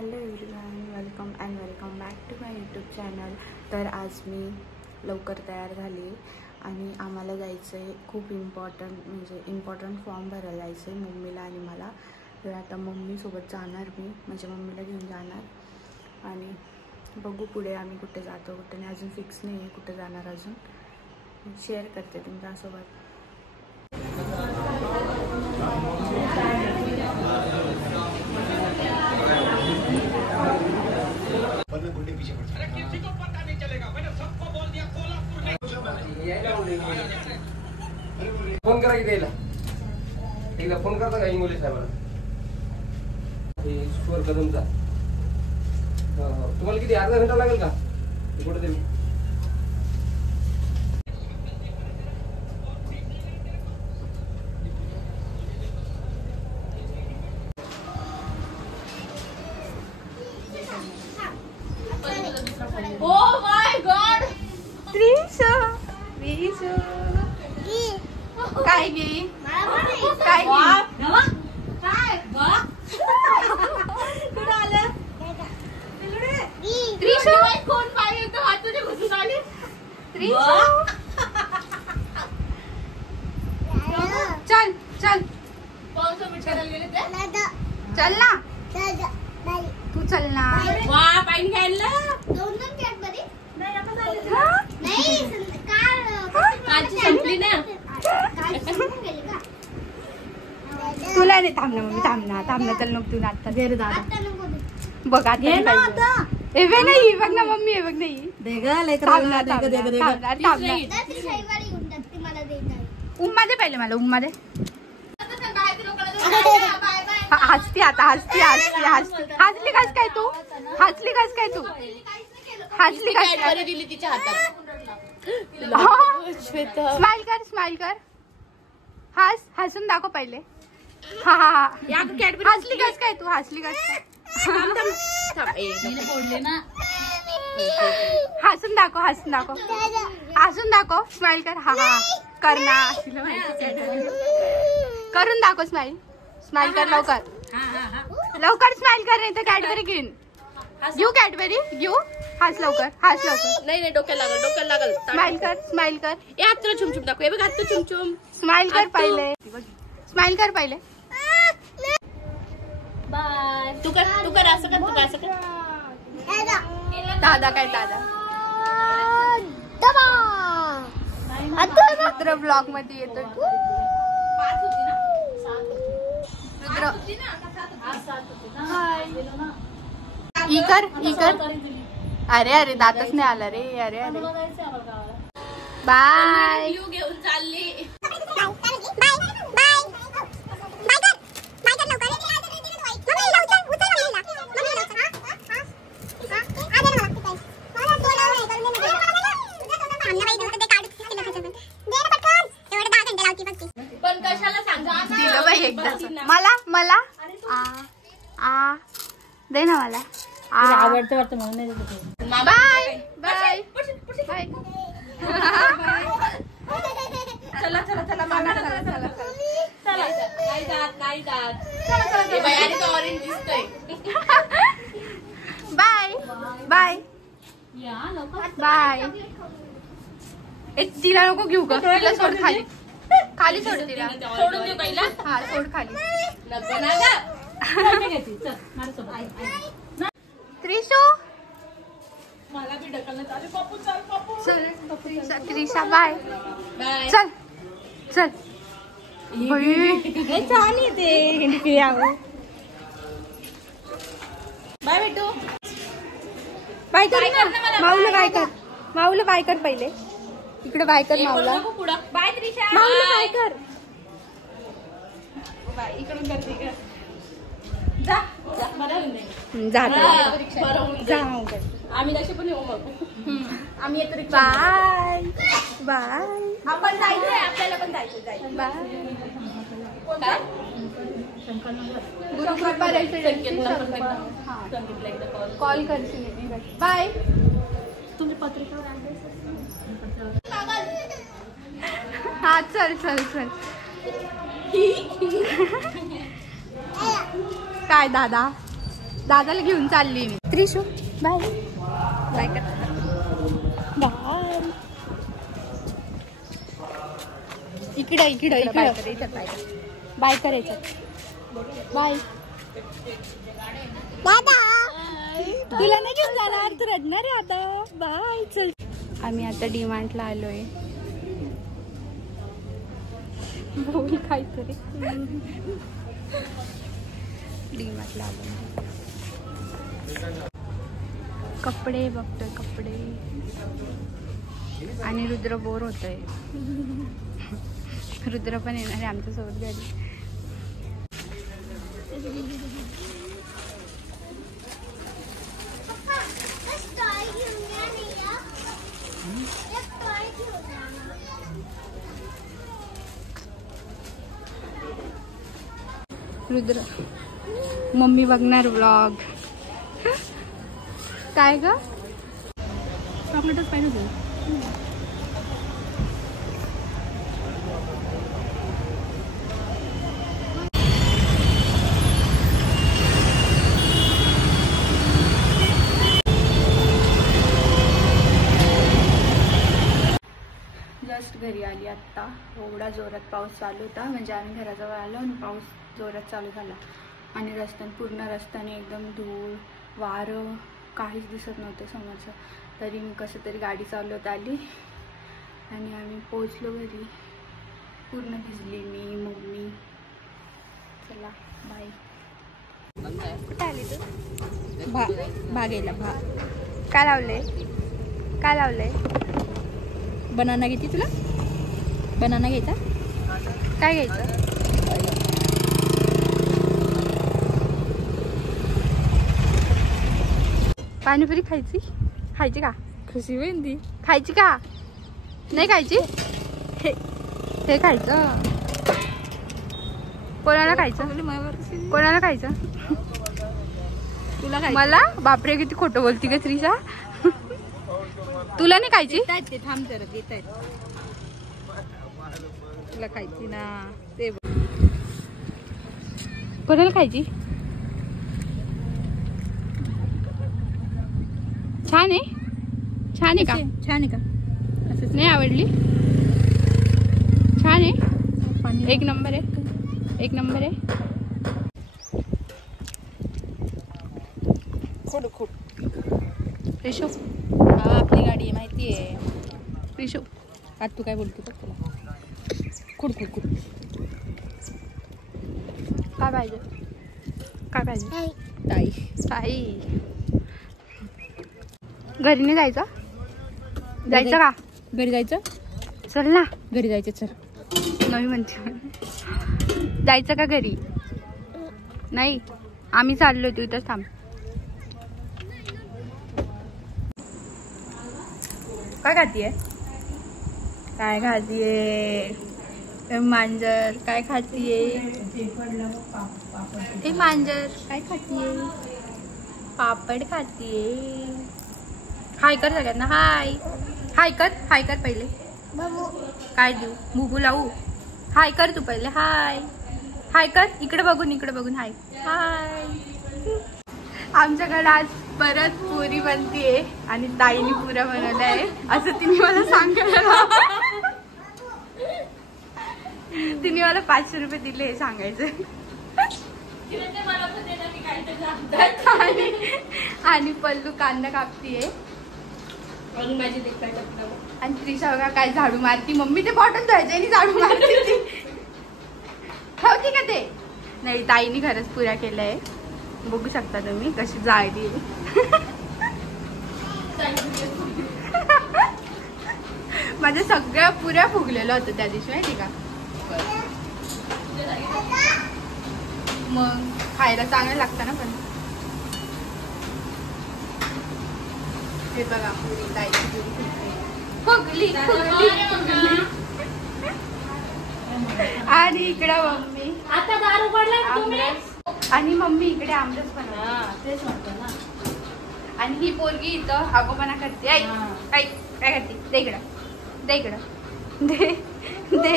Hello everyone, welcome back to my YouTube channel. तर आज मी लवकर तयार झाली आणि आम्हाला जायचं आहे खूप इम्पॉर्टंट फॉर्म भरायला जायचं आहे मम्मीला आणि मला। तर आता मम्मीसोबत जाणार मी, म्हणजे मम्मीला घेऊन जाणार आणि बघू पुढे आम्ही कुठे जातो कुठे नाही, अजून फिक्स नाही आहे कुठे जाणार, अजून शेअर करते तुमच्यासोबत। फोन करा की द्यायला एकदा फोन करता का इंगोले साहेबांना? स्कोर का तुमचा? तुम्हाला किती अर्धा घंटा लागेल का कुठे तरी? Oh my God! त्रिशू काय गे काय त्रिशू कोण पाहिजे तर हात तुझे घुसून आली. चल चल पावसा मिठ करायला गेले ते चल ना, तू चल ना। वा पाणी घ्यायला दोन कॅडबरी नाही आपण नाही कालची संपली ना तुला नाही थांब ना मम्मी, थांब ना चल नको तू आता घे रे दादा, बघ आता एवे नाही बघ ना मम्मी, हे बघ नाही उम्मा दे पहिले मला, उम्मा दे। हसती आता हसती हसली कस काय तू, हसली कस काय तू, हसली कस काय दिली तिच्या हातात। स्माइल कर हसून दाखव पहिले। हा हसली कस काय तू, हसली कस काय, हसून दाखव स्माइल कर। हा कर ना, करून दाखव स्माइल कर लवकर स्माइल कर, नाही तर कॅडबरी घेईन। घेऊ कॅडबरी घेऊ, हस लवकर नाही डोक्याला लागल स्माइल कर ए हात तुला चुमचुम दाखव, हे बघ हात चुमचुम स्माइल कर पहिले बाय। तू कर असं कर दादा रुद्र ब्लॉग मध्ये येतो। इकर अरे दातच नाही आला रे, अरे बाय घेऊन चालली। पण कशाला सांगा दिलं बाई एकदाच मला आ दे ना मला, आवडतं वाटतं म्हणून। बाय चला नाही जात ऑरेंज दिसतोय। बाय तिला नको घेऊ का, तिला सोड खाली सोड तिला, सोडून देऊ पहिला। हा सोड खाली। त्रिशू मला बी ढकलण्यात आले, पप्पू चल पप्पू त्रिशा बाय चल बाय बेटू, बाय कर माऊला बाय कर पहिले, इकडे बाय कर माऊला, बाय त्रिशा, माऊला बाय कर, इकडून करते जा आम्ही तसे पण येऊ मग, आम्ही येतो रिक्षा। बाय आपण जायचंय, आपल्याला पण जायचं बाय। कॉल करशील बाय, तुम्ही पत्रिका हा चल काय दादा दादाला घेऊन चालली मी. त्रिशू बाय बाय कर. बाय. इकडं इकडं इकडं बाय करायचं. बाय. दादा तुला नाही घेऊन जाणार, तू रडणार आहे आता. बाय. चल आम्ही आता डीमार्टला आलोय. बोल काहीतरी. डीमार्टला आलो. कपडे बघतोय कपडे. आणि रुद्र बोर होतोय. रुद्र पण येणार आहे आमच्या सोबत गाडी. रुद्र मम्मी बघणार व्लॉग. काय ग चॉकलेटच पाहिजे तुला. जस्ट घरी आली आत्ता. एवढा जोरात पाऊस चालू होता, म्हणजे आम्ही घराजवळ आलो आणि पाऊस जोरात चालू झाला. आणि रस्त्याने पूर्ण रस्त्याने एकदम धूळ वारं काहीच दिसत नव्हतं समोरचं. तरी मी कसं तरी गाडी चालवत आली आणि आम्ही पोचलो घरी. पूर्ण भिजली मी मम्मी. चला बाय. कुठे आली तू? बागेला. काय लावले? काय लावले? बनाना घेते तुला? बनाना घ्यायचा? काय घ्यायचं? पाणीपुरी खायची? खायची का? खुशी होईल ती. खायची का? नाही खायची? हे खायचं. कोणाला खायचं? कोणाला खायचं? तुला? मला? बापरे किती खोटं बोलती का त्रिशा. तुला नाही खायची? ते थांब जरा देत आहेत. तुला खायची ना. ते कोणाला खायची? छान आहे. छान आहे का? छान आहे का? असं नाही आवडली? छान आहे. एक नंबर आहे. एक नंबर आहे. खोड रिशू आपली गाडी आहे माहिती आहे. रिशू आज तू काय बोलते बघ तुला. खुड काय पाहिजे? काय पाहिजे? ताई ताई. घरी नाही जायचं? जायचं का? घरी जायचं. चल ना घरी जायचं. चल. नवी म्हणते जायचं का घरी? नाही आम्ही चाललो. तू इथंच थांब. काय खातीये? काय खातीये? मांजर काय खातीये? ए मांजर काय खातीये? पापड खातीये. हाय कर सगळ्यांना. हाय हाय कर. हाय कर पहिले. काय देऊ? बुबू लावू? हाय कर तू पहिले. हाय हाय कर. इकडे बघून हाय हाय. आमच्याकडे आज परत पुरी बनतीये आणि ताईने पुऱ्या बनवल्या आहे असं तिने मला सांगितलं. तिने मला 500 रुपये दिले हे सांगायचं. आणि पल्लू कांदा कापतीये आणि त्रिशा बघा काय झाडू मारती. मम्मी ते बॉटल धुवायचं आणि झाडू मारती ती. ठेवती का ते? नाही ताईने खरंच पुऱ्या केल्याय. बघू शकता तुम्ही कशी जाळली. माझ्या सगळ्या पुऱ्या फुगलेल्या होत्या त्या दिवशी माहिती का. मग खायला चांगलं लागतं ना. पण हे बघा पुरी ताईची पुरी फुगली. आणि इकडं मम्मी आता दारू पडला तुम्ही. आणि मम्मी इकडे आमरस बनवते. तेच म्हणतो ना. आणि ही पोरगी इथं आगोपणा करते. ऐक काय करते? दे इकडं दे.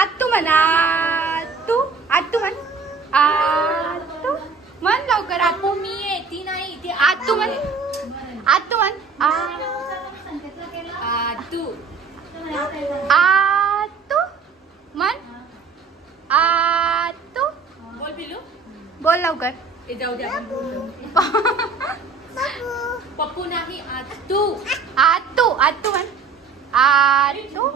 आत्तू म्हणा. आत्तू म्हण. आत्तू म्हण लवकर. आत्तू मी बोल लवकर. जाऊ दे आपण पप्पू नाही आतू. आतू आतू म्हण. आतू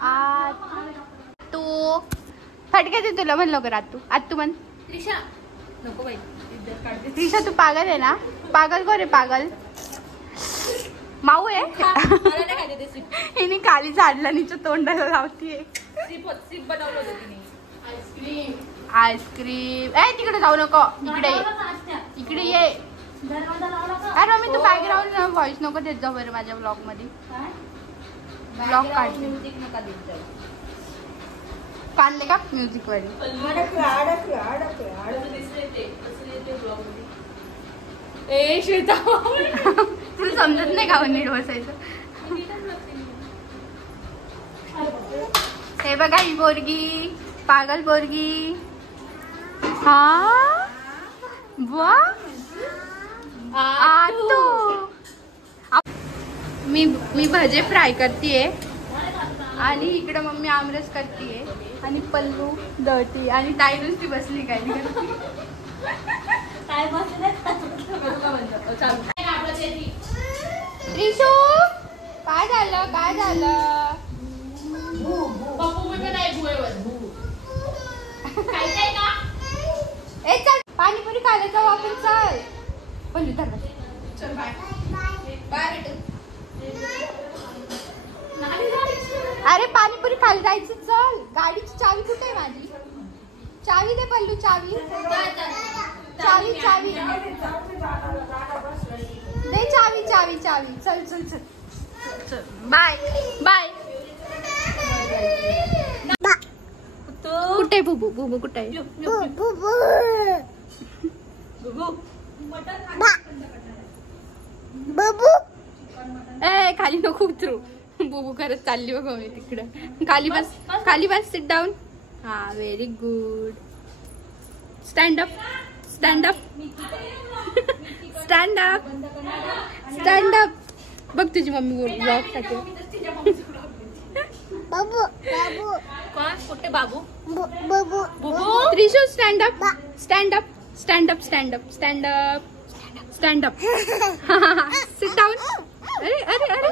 आतू फटके दे तुला म्हण लवकर. आतू आतू म्हण. त्रिशा नको बाई. त्रिशा तू पागल आहे ना. पागल कोण आहे पागल. माऊ आहे. हिने खाली झाडला नीच्या तोंडाला लावतीये. सिप बनवलं होतं तिने. Ice cream ice cream. ए तिकडे जाऊ नको. इकडे इकडे ये. अरे मम्मी तू बॅकग्राऊंड व्हॉइस नको देत जाऊ बरं माझ्या ब्लॉग मध्ये. ब्लॉग काढ. म्युझिक नका देत जाऊ. काढले का म्युझिक वर. ए श्वेता तुला समजत नाही का नीट बसायचं. हे बघा ही पोरगी पागल पोरगी. हा वा आतू. मी भजे फ्राय करतीये आणि इकडे मम्मी आमरस करतीये आणि पल्लू दळती आणि ताई नुसती बसली काय त्रिशू. काय झालं काय झालं. ए चल पाणीपुरी खायला जाऊ आपण. चल पल्लू तर चल बाय. अरे पाणीपुरी खायला जायचं. चल गाडीची चावी कुठे आहे माझी. चावी दे पल्लू. चावी चावी चावी दे. चावी चावी चावी. चल चल चल चल. Bye bye. कुठे बुबू. बुबू कुठे आहे. ए खाली नको उतरू. बुबू खरंच चालली बघ मी तिकडं. खाली बस खाली बस. Sit down. हा very good. Stand up stand up stand up stand up. बघ तुझी मम्मी ब्लॉग साठी. बाबू बाबू कोण कुठे बाबू. Trishu stand up stand up stand up stand up stand up stand up. Sit down. अरे अरे अरे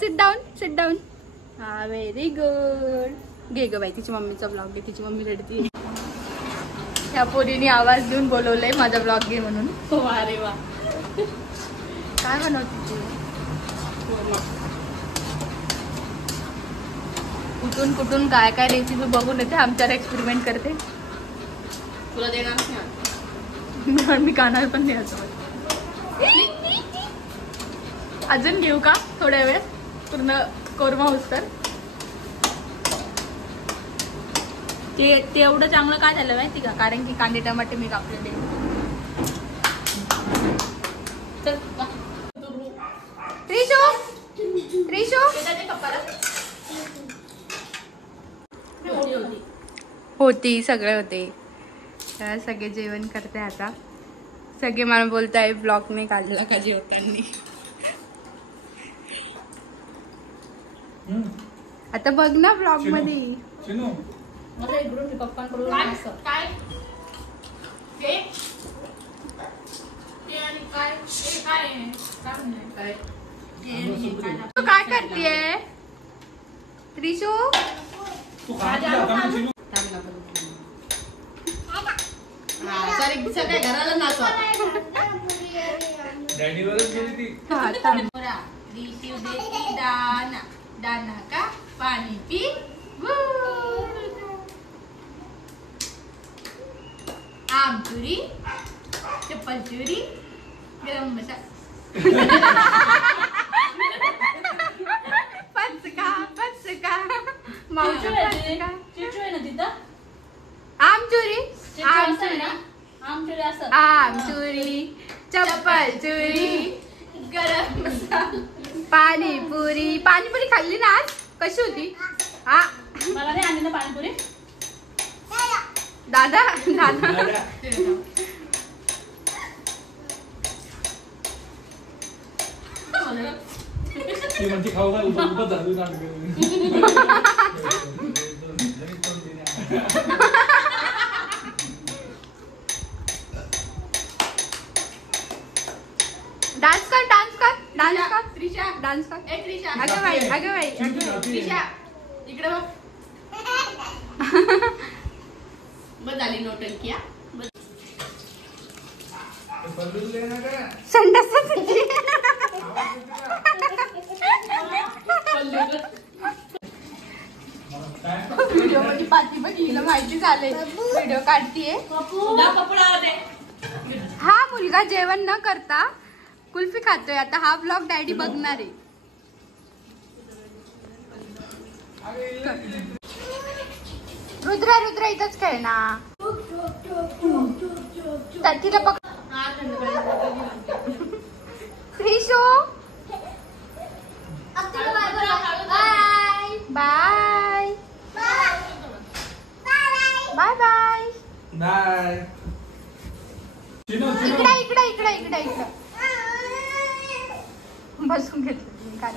सिट डाऊन सिट डाऊन. हा व्हेरी गुड. घे ग बाई तिची मम्मीचा ब्लॉग घे. तिची मम्मी रडती. ह्या पोरीने आवाज देऊन बोलवलंय माझा ब्लॉग घे म्हणून. अरे वा. काय बनवते तू. कुठून कुठून काय काय रेसिपी बघून येते. आमच्यावर एक्सपेरिमेंट करते. तुला देणार नाही. मी कानावर पण नाही असं. अजून घेऊ का थोड्या वेळ पूर्ण कोरमा होस तर. ते एवढं चांगलं काय झालं माहिती का. कारण की कांदे टमाटे मी कापलेले. त्रिशू त्रिशू होती सगळे होते. सगळे जेवण करते आता. सगळे मला बोलताय ब्लॉग नाही काढला का जेवतांनी. आता बघ ना ब्लॉग मध्ये. पप्पांकडून तू काय करतेय त्रिशू. सगळ्या घराला नाचवा. दाना दाना का पाणी पी. आम चुरी चप्पल चुरी गरम मसाला. पचका पचका मावशी पचका. चिचू आहे ना तिथं. आम चुरी आम चुरी असं. आम चुरी चप्पल चुरी गरम मसाला. पाणीपुरी. पाणीपुरी खाल्ली ना आज. कशी होती. हा मला नाही आणली ना पाणीपुरी. दादा दादा खाऊ का डान्स कर. ए त्रिशा अगं बाई अगं बाई अगं बाई. त्रिशा इकडे बघ. बस झाली नोटंकी हा. संडास व्हिडिओ मध्ये पाठी बघ हिला माहिती झालंय व्हिडिओ काढतीये. हा मुलगा जेवण न करता कुल्फी खातोय. आता हा ब्लॉग डॅडी बघणार आहे. रुद्रा रुद्रा इथंच खेळ ना. तिला पक फ्रीशो बाय बाय बाय बाय. इकडे इकडे इकडे इकडे इकडे बसून घेतलं काय.